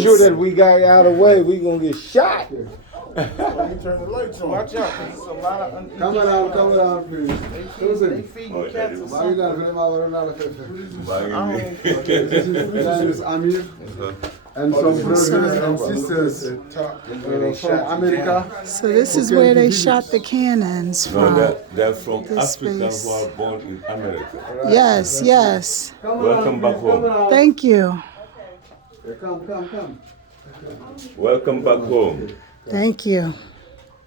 Sure that we got out of the way, we gonna get shot. You turn the lights on. Watch out, 'cause it's a lot of Come around, please. They feeding cats or something. That is Amir and some brothers and sisters from America. So this is where they shot the cannons No, from. they're from This Africa space. who are born in America. Yes, yes. Welcome back home. Thank you. Come. Welcome back home. Thank you.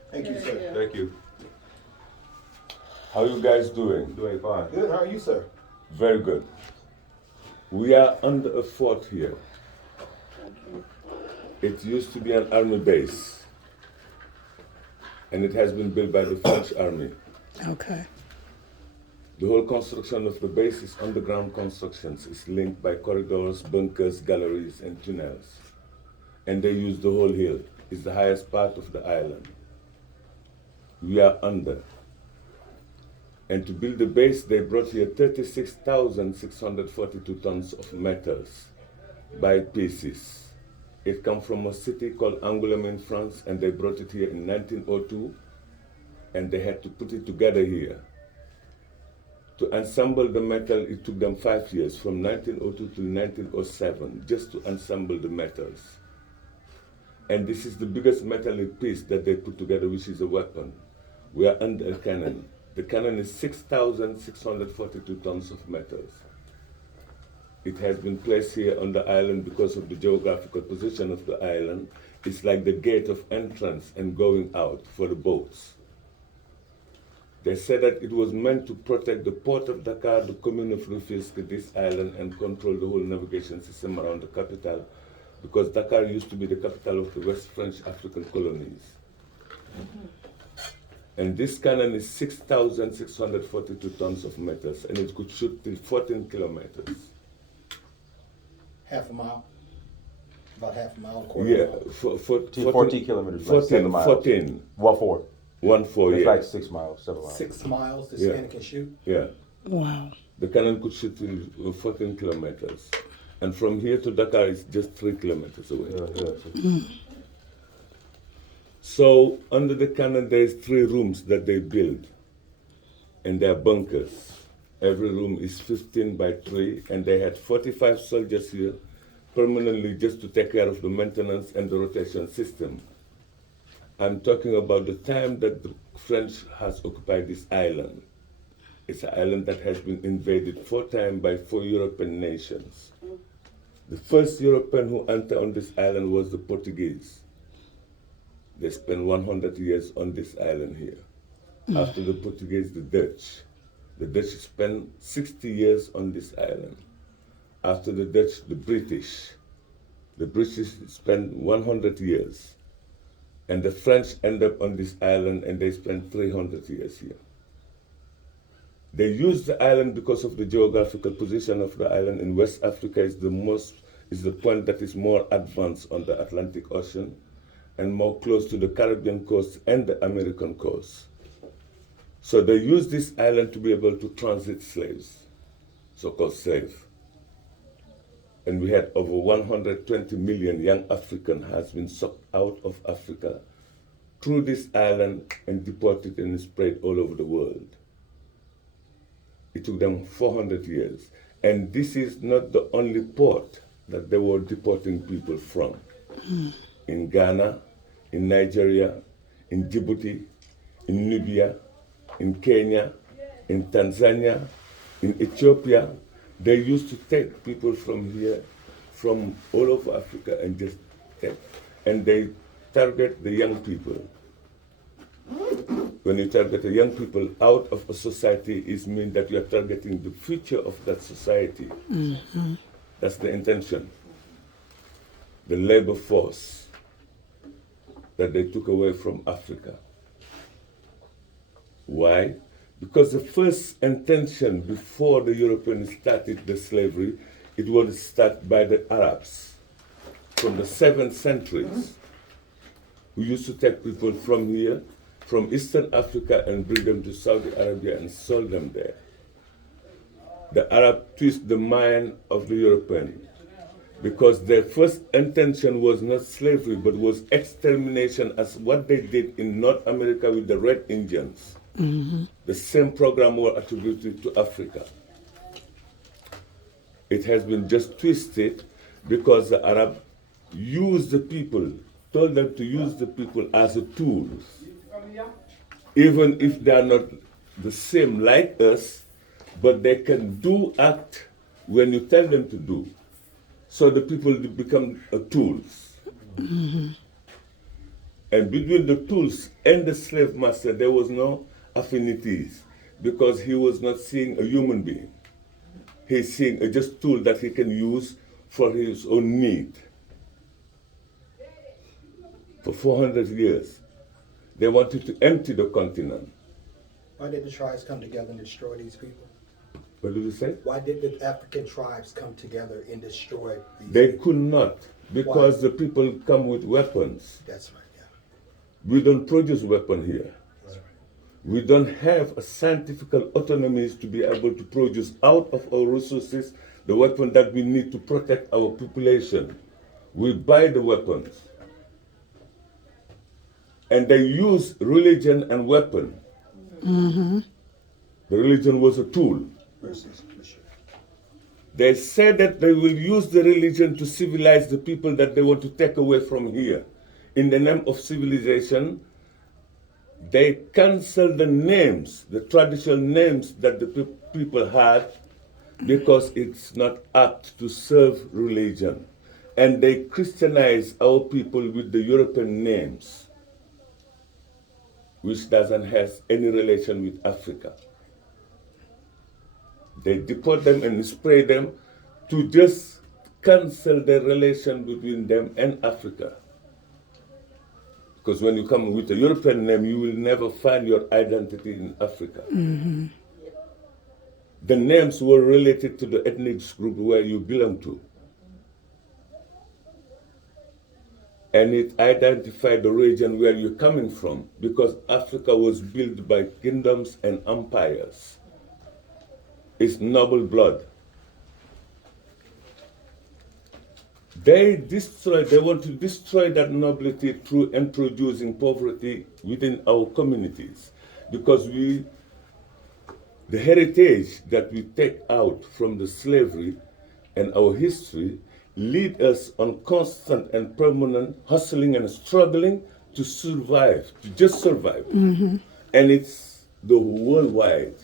Thank you, sir. Thank you. How you guys doing? Doing fine. Good. How are you, sir? Very good. We are under a fort here. It used to be an army base, and it has been built by the French army. Okay. The whole construction of the base is underground constructions. It's linked by corridors, bunkers, galleries, and tunnels. And they use the whole hill. It's the highest part of the island. We are under. And to build the base, they brought here 36,642 tons of metals by pieces. It comes from a city called Angoulême in France, and they brought it here in 1902, and they had to put it together here. To assemble the metal, it took them 5 years, from 1902 to 1907, just to assemble the metals. And this is the biggest metallic piece that they put together, which is a weapon. We are under a cannon. The cannon is 6,642 tons of metals. It has been placed here on the island because of the geographical position of the island. It's like the gate of entrance and going out for the boats. They said that it was meant to protect the port of Dakar, the commune of Rufisque, this island, and control the whole navigation system around the capital, because Dakar used to be the capital of the West French African colonies. And this cannon is 6,642 tons of metals, and it could shoot till 14 kilometers. Half a mile. About half a mile, quarter Yeah, mile. 14 kilometers, like 7 miles. 14. 1-4. 1-4, It's yeah. like 6 miles, 7 miles. 6 miles this Yeah. cannon can shoot. Yeah. Wow. The cannon could shoot till 14 kilometers. And from here to Dakar is just 3 kilometers away. So under the cannon there is 3 rooms that they build, and they are bunkers. Every room is 15 by 3, and they had 45 soldiers here permanently just to take care of the maintenance and the rotation system. I'm talking about the time that the French has occupied this island. It's an island that has been invaded 4 times by 4 European nations. The first European who entered on this island was the Portuguese. They spent 100 years on this island here. After the Portuguese, the Dutch. The Dutch spent 60 years on this island. After the Dutch, the British. The British spent 100 years. And the French end up on this island, and they spent 300 years here. They used the island because of the geographical position of the island. In West Africa is the point that is more advanced on the Atlantic Ocean and more close to the Caribbean coast and the American coast. So they used this island to be able to transit slaves, so-called slaves. And we had over 120 million young Africans has been sucked out of Africa through this island and deported and spread all over the world. It took them 400 years. And this is not the only port that they were deporting people from. In Ghana, in Nigeria, in Djibouti, in Libya, in Kenya, in Tanzania, in Ethiopia, they used to take people from here, from all over Africa, and just take. And they target the young people. When you target the young people out of a society, it means that you are targeting the future of that society. That's the intention. The labor force that they took away from Africa. Why? Because the first intention before the Europeans started the slavery, it was started by the Arabs from the 7th centuries, who used to take people from here, from Eastern Africa, and bring them to Saudi Arabia and sold them there. The Arab twist the mind of the European. because their first intention was not slavery, but was extermination, as what they did in North America with the Red Indians. The same program was attributed to Africa. It has been just twisted because the Arab used the people, told them to use the people as a tool. Even if they are not the same like us, but they can act when you tell them to do. So the people become tools. And between the tools and the slave master, there was no affinities, because he was not seeing a human being. He's seeing a just tool that he can use for his own need. For 400 years, they wanted to empty the continent. Why did the tribes come together and destroy these people? What did you say? Why did the African tribes come together and destroy these They people? could not, because the people come with weapons. That's right, yeah. We don't produce weapons here. We don't have a scientific autonomy to be able to produce out of our resources the weapon that we need to protect our population. We buy the weapons. And they use religion and weapon. The religion was a tool. They said that they will use the religion to civilize the people that they want to take away from here. In the name of civilization, they canceled the names, the traditional names that the people had, because it's not apt to serve religion. And they Christianize our people with the European names, which doesn't have any relation with Africa. They deport them and spray them to just cancel the relation between them and Africa. Because when you come with a European name, you will never find your identity in Africa. The names were related to the ethnic group where you belong to. And it identified the region where you're coming from, because Africa was built by kingdoms and empires. It's noble blood. They want to destroy that nobility through introducing poverty within our communities, because the heritage that we take out from the slavery and our history lead us on constant and permanent hustling and struggling to survive, to just survive. And it's the worldwide.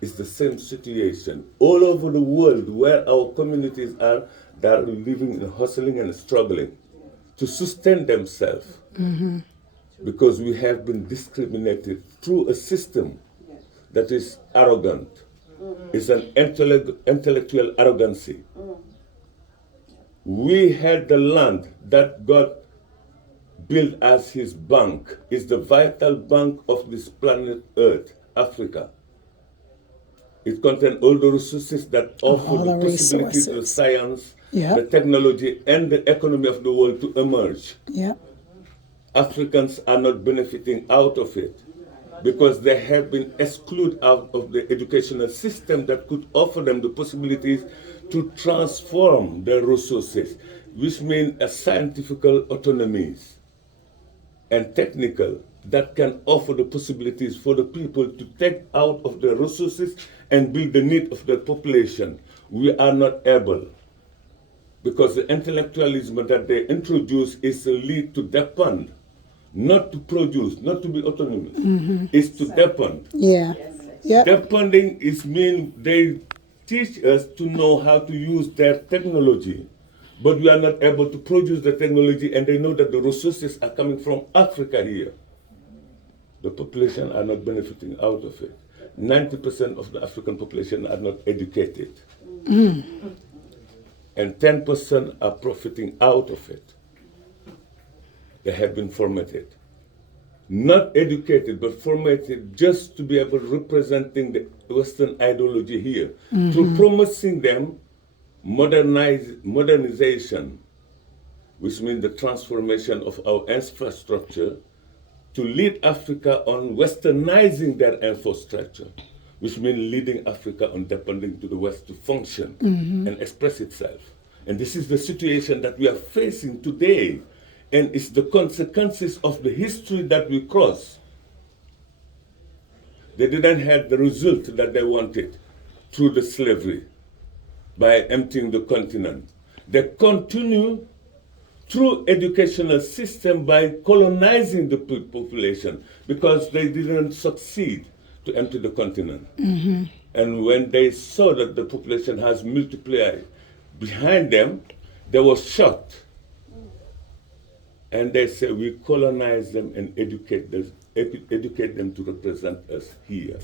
It's the same situation. All over the world where our communities are, that are living in hustling and struggling to sustain themselves. Because we have been discriminated through a system that is arrogant. It's an intellectual arrogancy. We had the land that God built as his bank. It's the vital bank of this planet Earth, Africa. It contains all the resources that offer the possibilities of science, the technology, and the economy of the world to emerge. Africans are not benefiting out of it because they have been excluded out of the educational system that could offer them the possibilities to transform their resources, which means a scientific autonomies and technical that can offer the possibilities for the people to take out of their resources and build the need of their population. We are not able, because the intellectualism that they introduce is a lead to depend, not to produce, not to be autonomous. It's to depend. Depending is mean they teach us to know how to use their technology, but we are not able to produce the technology, and they know that the resources are coming from Africa here. The population are not benefiting out of it. 90% of the African population are not educated. And 10% are profiting out of it. They have been formatted. Not educated, but formatted just to be able to representing the Western ideology here. Through promising them modernization, which means the transformation of our infrastructure to lead Africa on westernizing their infrastructure, which means leading Africa on depending to the West to function and express itself. And this is the situation that we are facing today. And it's the consequences of the history that we cross. They didn't have the result that they wanted through the slavery by emptying the continent. They continue through educational system by colonizing the population because they didn't succeed to empty the continent. And when they saw that the population has multiplied behind them, they were shocked. And they said, we colonize them and educate them to represent us here.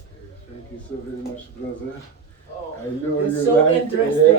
Thank you so very much, brother. I know It's you so like interesting.